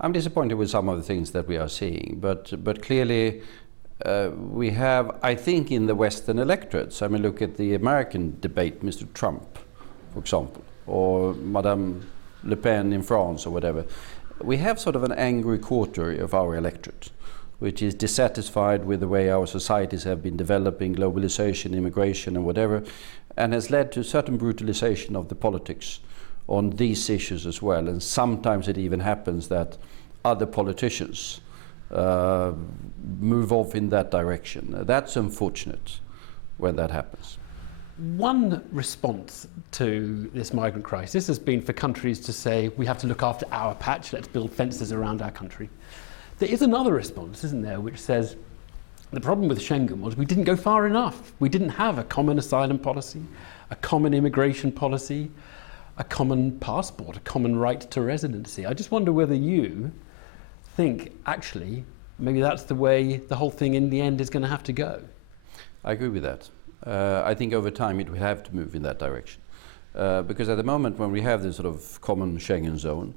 I'm disappointed with some of the things that we are seeing, but clearly we have, I think, in the Western electorates, I mean, look at the American debate, Mr. Trump, for example, or Madame Le Pen in France or whatever. We have sort of an angry quarter of our electorate, which is dissatisfied with the way our societies have been developing, globalization, immigration and whatever, and has led to certain brutalization of the politics on these issues as well. And sometimes it even happens that other politicians move off in that direction. That's unfortunate when that happens. One response to this migrant crisis has been for countries to say, we have to look after our patch, let's build fences around our country. There is another response, isn't there, which says the problem with Schengen was we didn't go far enough. We didn't have a common asylum policy, a common immigration policy, a common passport, a common right to residency. I just wonder whether you think, actually, maybe that's the way the whole thing in the end is going to have to go. I agree with that. I think over time it will have to move in that direction. Because at the moment when we have this sort of common Schengen zone,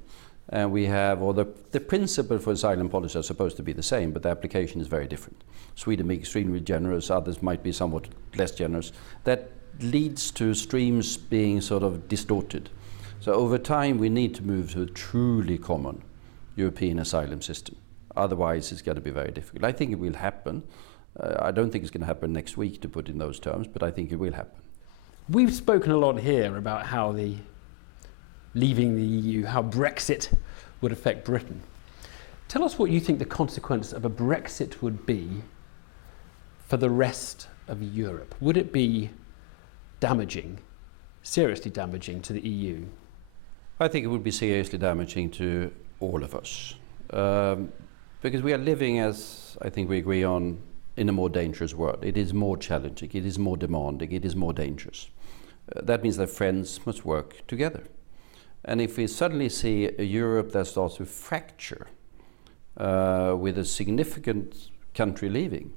and we have, or the principle for asylum policy are supposed to be the same, but the application is very different. Sweden being extremely generous, others might be somewhat less generous. That leads to streams being sort of distorted. So over time we need to move to a truly common European asylum system. Otherwise it's going to be very difficult. I think it will happen. I don't think it's going to happen next week, to put in those terms, but I think it will happen. We've spoken a lot here about how leaving the EU, how Brexit would affect Britain. Tell us what you think the consequence of a Brexit would be for the rest of Europe. Would it be damaging, seriously damaging to the EU? I think it would be seriously damaging to all of us. Because we are living, as I think we agree on, in a more dangerous world. It is more challenging, it is more demanding, it is more dangerous. That means that friends must work together. And if we suddenly see a Europe that starts to fracture with a significant country leaving,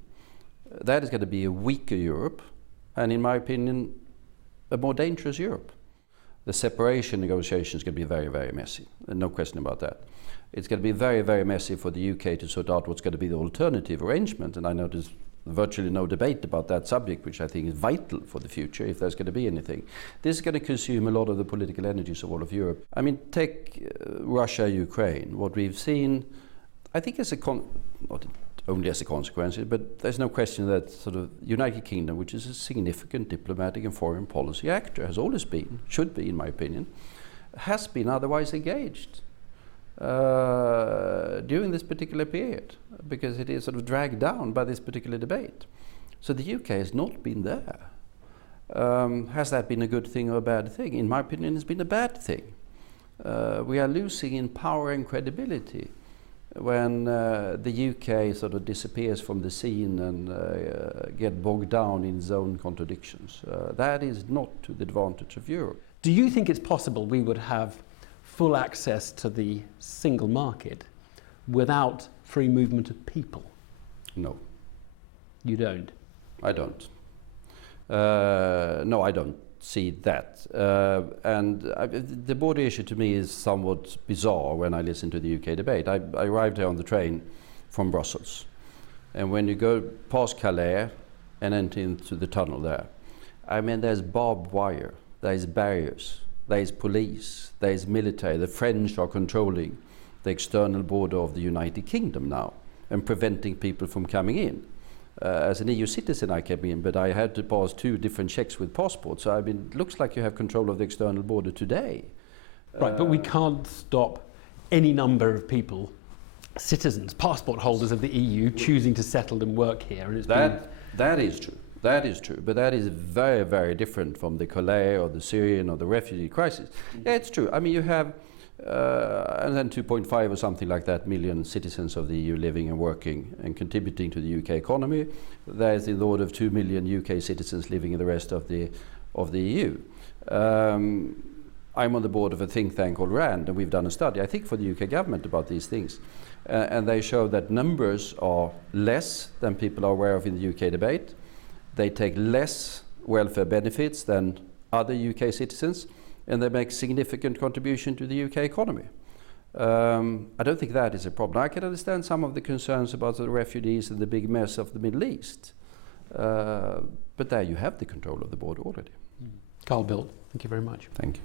that is going to be a weaker Europe, and in my opinion, a more dangerous Europe. The separation negotiations are going to be very, very messy, no question about that. It's going to be very, very messy for the UK to sort out what's going to be the alternative arrangement, and I know there's virtually no debate about that subject, which I think is vital for the future, if there's going to be anything. This is going to consume a lot of the political energies of all of Europe. I mean, take Russia, Ukraine. What we've seen, I think as not only as a consequence, but there's no question that sort of United Kingdom, which is a significant diplomatic and foreign policy actor, has always been, should be in my opinion, has been otherwise engaged during this particular period, because it is sort of dragged down by this particular debate. So the UK has not been there. Has that been a good thing or a bad thing? In my opinion, it's been a bad thing. We are losing in power and credibility when the UK sort of disappears from the scene and get bogged down in its own contradictions. That is not to the advantage of Europe. Do you think it's possible we would have full access to the single market without free movement of people? No. You don't? I don't. No, I don't see that. The border issue to me is somewhat bizarre when I listen to the UK debate. I arrived here on the train from Brussels, and when you go past Calais and enter into the tunnel there, I mean, there's barbed wire, there's barriers, there is police, there is military. The French are controlling the external border of the United Kingdom now and preventing people from coming in. As an EU citizen I came in, but I had to pass 2 different checks with passports. So I mean, it looks like you have control of the external border today. Right, but we can't stop any number of people, citizens, passport holders of the EU, choosing to settle and work here. And that is true. That is true, but that is very, very different from the Calais or the Syrian or the refugee crisis. Yeah, it's true. I mean, you have and then 2.5 or something like that million citizens of the EU living and working and contributing to the UK economy. There's in the order of 2 million UK citizens living in the rest of the EU. I'm on the board of a think tank called RAND, and we've done a study, I think, for the UK government about these things. And they show that numbers are less than people are aware of in the UK debate. They take less welfare benefits than other UK citizens, and they make significant contribution to the UK economy. I don't think that is a problem. I can understand some of the concerns about the refugees and the big mess of the Middle East. But there you have the control of the border already. Carl Bildt, thank you very much. Thank you.